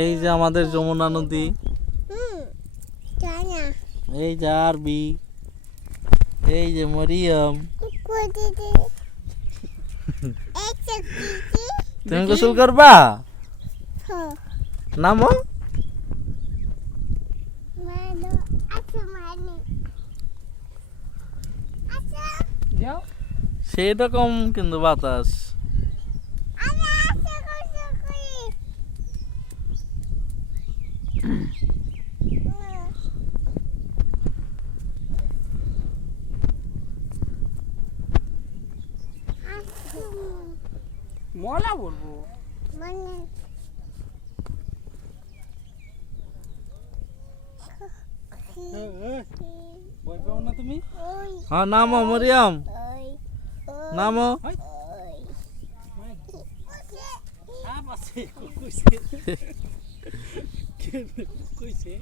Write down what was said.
এই যে আমাদের যমুনা নদী, এই যে আরবি, এই যে মরিয়ম। তুমি গোসল করবা? নামো। সেরকম কিন্তু বাতাস। মলা বলবো ভয় পাও না তুমি? হ্যাঁ নামো মরিয়ম, নামো। সাপ আছে কইছে কইছে